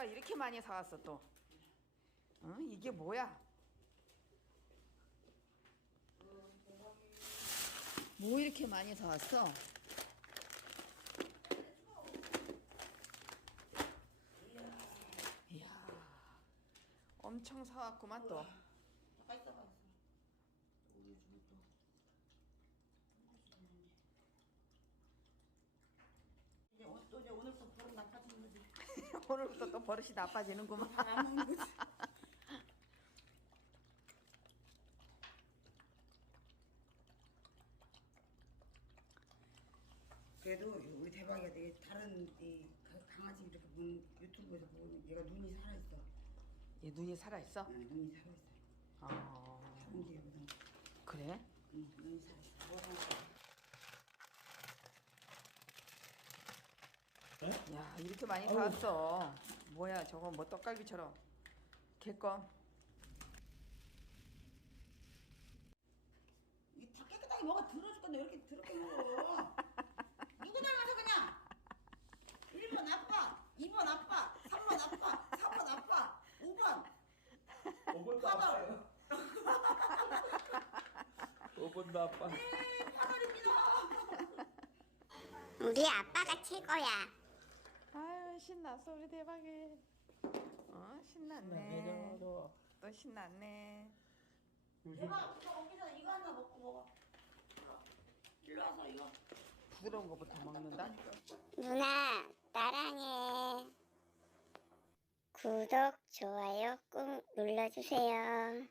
누나가 이렇게 많이 사왔어 또. 응? 이게 뭐야? 뭐 이렇게 많이 사왔어? 이야, 엄청 사왔구만 또. 가까이 있어봐. 우리 집에 또. 이제 오늘부터 버릇 나빠지는 거지. 오늘부터 또 버릇이 나빠지는구만. 안 먹는 거지. 그래도 우리 대박이가 되게 다른 이 강아지 이렇게 보는 유튜브에서 보면 얘가 눈이 살아있어. 얘 눈이 살아있어? 응, 눈이 살아있어. 다른 개보다. 그래? 응, 눈이 살아있어. 야, 이렇게 많이 사왔어. 뭐야, 저거 뭐 떡갈비처럼. 개껌. 이게 다 깨끗하게 먹어. 들어줄 건데 왜 이렇게 더럽게 먹어? 누구 닮아서 그냥? 1번 아빠, 2번 아빠, 3번 아빠, 4번 아빠, 5번 5번도 아빠예요. 5번도 아빠. 파벌입니다. 우리 아빠가 최고야. 아유, 신났어, 우리 대박이. 신났네. 또 신났네. 대박, 이거 먹기 전에 이거 하나 먹고 먹어. 일로 와서 이거. 부드러운 거부터 먹는다? 누나, 나랑해. 구독, 좋아요 꾹 눌러주세요.